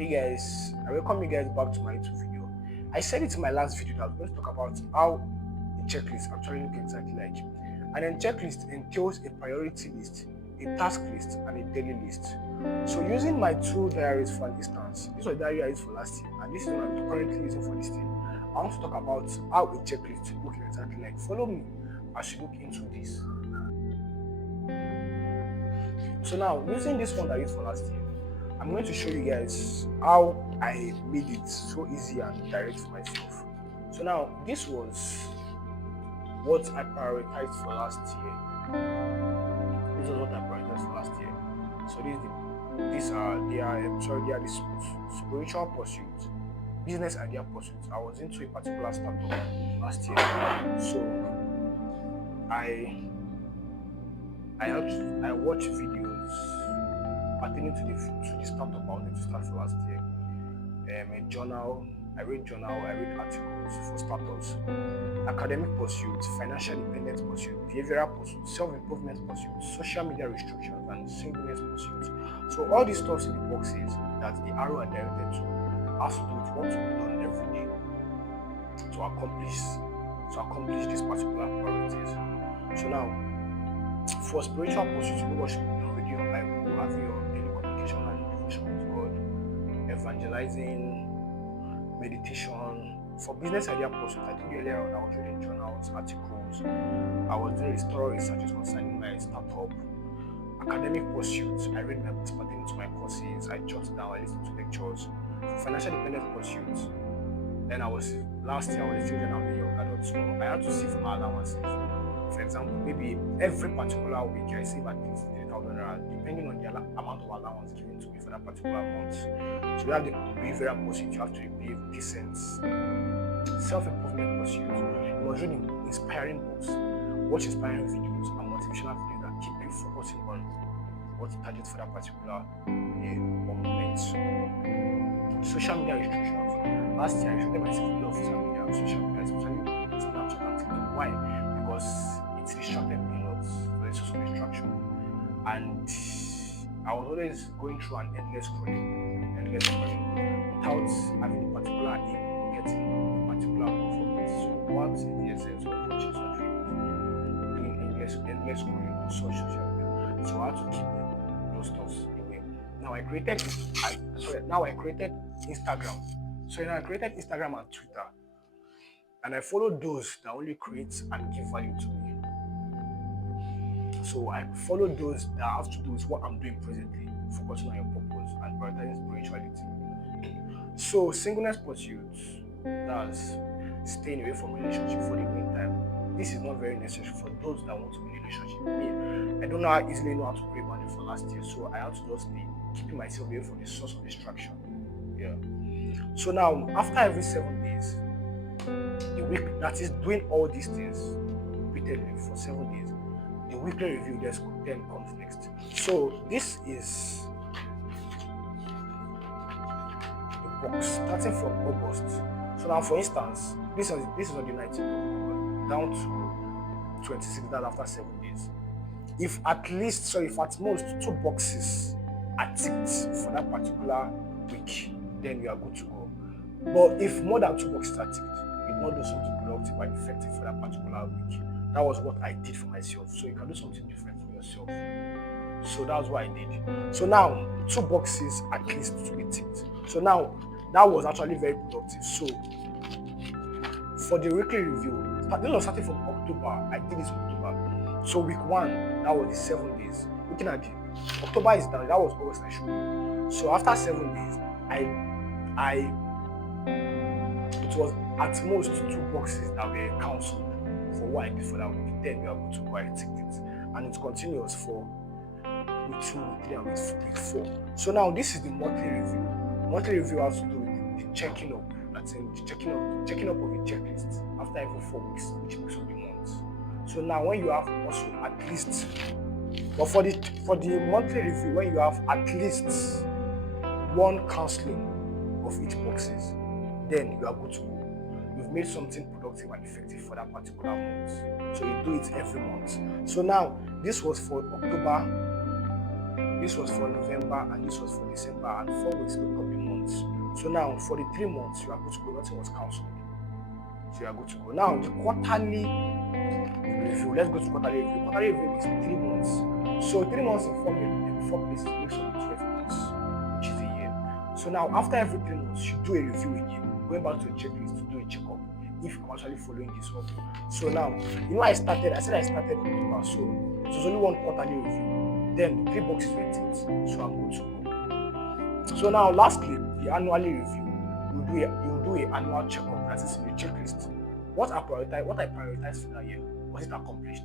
Hey guys, I welcome you guys back to my YouTube video. I said it in my last video that I was going to talk about how a checklist actually looks exactly like. And then checklist entails a priority list, a task list, and a daily list. So using my two diaries for an instance, this was the diary I used for last year, and this is what I'm currently using for this thing. I want to talk about how a checklist looks exactly like. Follow me as you look into this. So now, using this one that I used for last year, I'm going to show you guys how I made it so easy and direct for myself. So now, this was what I prioritized for last year. This was what I prioritized for last year. So they are the spiritual pursuits, business idea pursuits. I was into a particular startup last year, so I watched videos pertaining to the startup I wanted to start for last year. A journal, I read articles for startups, academic pursuits, financial independence pursuits, behavioral pursuits, self-improvement pursuits, social media restrictions, and singleness pursuits. So all these stuff in the boxes that the arrow are directed to has to do with what to be done every day to accomplish these particular priorities. So now, for spiritual pursuits, you should be reading your Bible, having your daily communication and devotion with God, evangelizing, meditation. For business idea pursuits, I think earlier on I was reading journals, articles, I was doing thorough researches concerning my startup. Academic pursuits, I read my books pertaining to my courses, I jot down, I listen to lectures. For financial independence pursuits, then last year I was a student of the young adult, so I had to save my allowances. For example, maybe every particular week I save at least 3,000 naira, depending on the amount of allowance given to me for that particular month. So you have the behavioral pursuit, you have to behave decent. Self-improvement pursuit, you must read inspiring books, watch inspiring videos and motivational videos that keep you focusing on what target for that particular moment. Social media restrictions. Last year I restricted myself a lot of social media, especially Snapchat and TikTok. Why? Because it distracted me a lot. So it's just a distraction. And I was always going through an endless scrolling without having a particular aim or getting a particular goal from it. So what is the essence of watching such videos and doing endless scrolling on social media? So I had to keep those stuff away. Now I created Instagram. So I created Instagram and Twitter. And I followed those that only create and give value to me. So I follow those that have to do with what I'm doing presently, focusing on your purpose and prioritizing spirituality. So singleness pursuits, that's staying away from relationship for the meantime. This is not very necessary for those that want to be in a relationship. Me, I don't easily know how to create money for last year, so I had to just be keeping myself away from the source of distraction. Yeah. So now, after every 7 days, the week that is doing all these things repeatedly for 7 days, the weekly review then comes next. So this is the box starting from August. So now, for instance, this is on the 19th of August down to 26th, that after 7 days. If at most 2 boxes are ticked for that particular week, then you are good to go. But if more than 2 boxes are ticked, you did not do something productive and effective for that particular week. That was what I did for myself. So you can do something different for yourself. So that's what I did. So now 2 boxes at least to be ticked. So now that was actually very productive. So for the weekly review, this was starting from October. I did this in October. So week 1, that was the 7 days. Looking at the October is down. That was August I showed you. So after 7 days, it was at most 2 boxes that were cancelled for what I did for that week. Then we are able to go and tick it, and it continues for week 2, week 3, and week 4. So now this is the monthly review. Monthly review has to do with the checking up. That's in the checking up of the checklist after every 4 weeks, which makes up the month. So now when you have also at least, but for the monthly review, when you have at least 1 counseling of each boxes, then you are good to go. You've made something productive and effective for that particular month. So you do it every month. So now this was for October, this was for November, and this was for December, and 4 weeks make up the month. So now for the 3 months, you are good to go. Nothing was cancelled. So you are good to go. Now the quarterly review. Let's go to quarterly review. Quarterly review is 3 months. So 3 months in 4 places makes up 12 months, which is a year. So now after every 3 months, you do a review again, going back to a checklist to do a checkup if you're actually following this up. So now, I said I started October, so it was only one quarterly review. Then the 3 boxes were ticked, so I'm good to go. So now, lastly, the annually review. You do a annual checkup, that is a checklist. What I prioritize for that year, was it accomplished?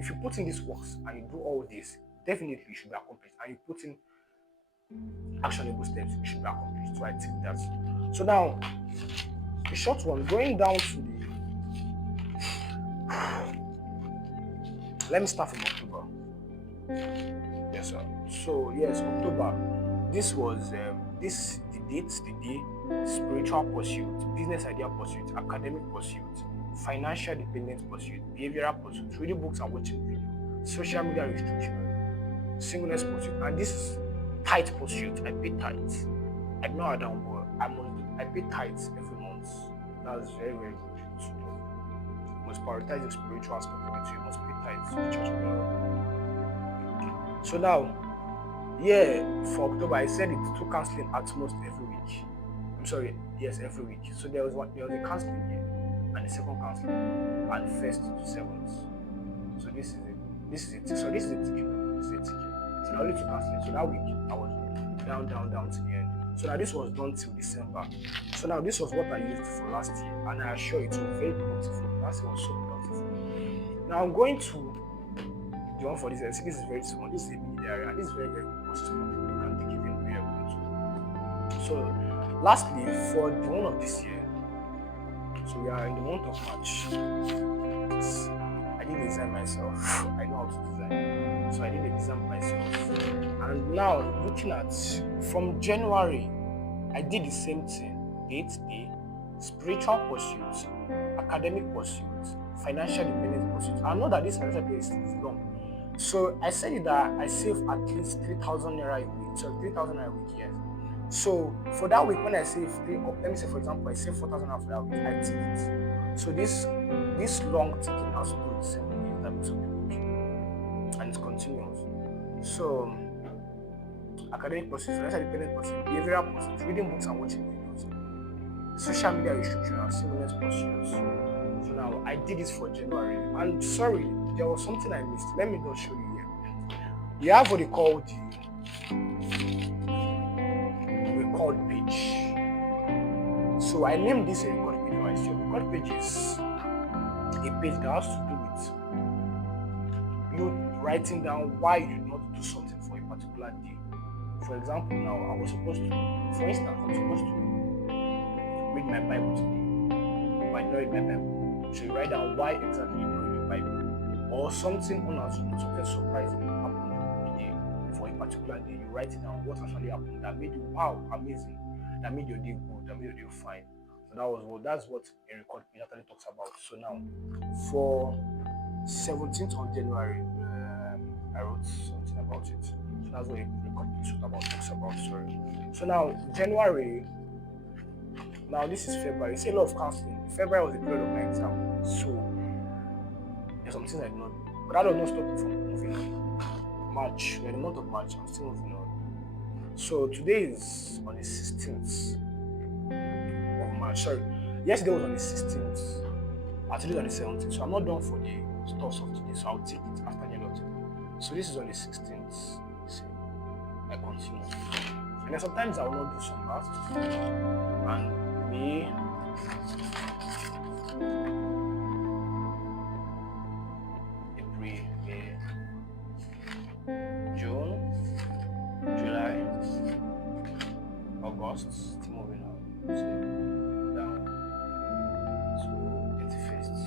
If you put in these works and you do all this, definitely it should be accomplished. And you put in actionable steps, it should be accomplished. So I take that. So now, the short one, going down to the. Let me start from October. Yes, sir. So yes, October. This was the day, spiritual pursuit, business idea pursuit, academic pursuit, financial dependence pursuit, behavioral pursuit, reading books and watching video, social media restriction, singleness pursuit, and this is tight pursuit. I pay tithes. I know I don't work. I pay tithes every month. That's very, very good to do. You must prioritize your spiritual aspect of it. You must pay tithes to the church of God. So now, for October, I said it took counseling at most every week. I'm sorry, yes, every week. So there was a counseling here, and a second counseling, and 1st to 7th. So this is it. So this is a ticket. So now only 2 counseling. So that week I was down to the end. So now this was done till December. So now this was what I used for last year, and I assure you it was very productive. Last year was so productive. Now I'm going to the one for this. I think this is very small. This is a big area, and this is very, very systematic. You can take it in where you're going to. So lastly, for the one of this year, so we are in the month of March. I didn't design myself. I know how to design, so I did a design myself. And now looking at from January, I did the same thing. Day, spiritual pursuits, academic pursuits, financial dependence pursuits. I know that this financial dependence is long, so I said that I save at least 3,000 naira a week. So 3,000 naira a week, yes. So for that week, when I save let me say for example, I save 4,000 naira for that week, I take it. So this long ticking has to do with 7 days that makes up the week, and it continues. So academic pursuits, financial dependence pursuits, behavioral pursuits, reading books and watching videos, social media restriction, and singleness pursuits. So now I did this for January. And sorry, there was something I missed. Let me just show you here. We have what they call the record page. So I named this a record page myself. Record page is a page that has to do with you writing down why you did not do something for a particular day. For example, now I was supposed to, for instance, I'm supposed to read my Bible today, but I didn't read my Bible. So you write down why exactly you didn't read your Bible, or something unassumed, something surprising happened the day for a particular day. You write it down what actually happened that made you amazing, that made your day good, that made your day fine. So that's what a record page actually talks about. So now for 17th of January, I wrote something about it. So that's what a record page talks about. Sorry. So now January. Now this is February. You see a lot of counseling. February was the period of my exam, so there's some things I did not do. But that does not stop me from moving on. March, we're in the month of March, I'm still moving on. So today is on the 16th of March. Sorry, yesterday was on the 16th. Today is on the 17th. So I'm not done for the stuff of today. So I'll take it after the end of today. So this is on the 16th. See, I continue. And then sometimes I will not do some math. And May, April, May, June, July, August, still moving on. So down to 31st.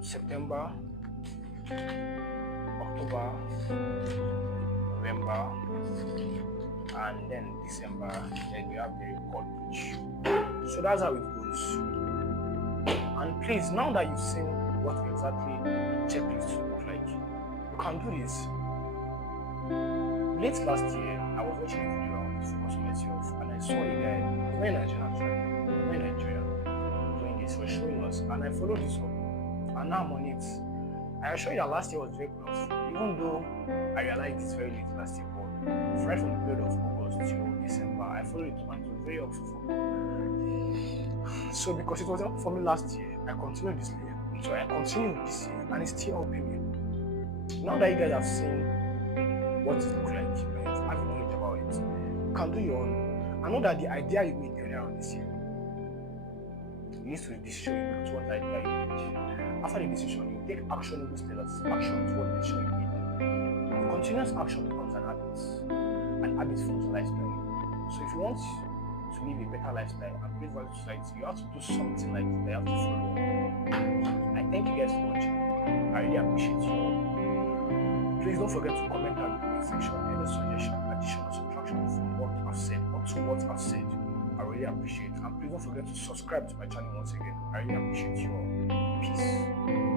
September, October, November, and then December, then you have the record page. So that's how it goes. And please, now that you've seen what exactly checklist look like, you can do this. Late last year, I was watching a video on Focus on Myself. saw a guy, he's not in Nigeria actually, he's not in Nigeria, doing this, was showing us, and I followed this up, and now I'm on it. I assure you that last year was very productive, even though I realized this very late last year, but right from the period of August to December, I followed it up and it was very helpful for me. So because it was helpful for me last year, I continued this year. So I continued this year, and it's still helping me. Now that you guys have seen what it looks like and you have knowledge about it, you can do your own. I know that the idea you made earlier on this year leads to the decision you make towards the idea you made. After the decision, you take actionable steps, action towards the decision you made. Continuous action becomes an habit, and habit forms a lifestyle. So if you want to live a better lifestyle and create value to society, you have to do something like this that you have to follow. I thank you guys for watching. I really appreciate you all. Please don't forget to comment down in the comment section any suggestion, addition, or subtraction from what I've said or to what I've said. I really appreciate it. And please don't forget to subscribe to my channel once again. I really appreciate you all. Peace.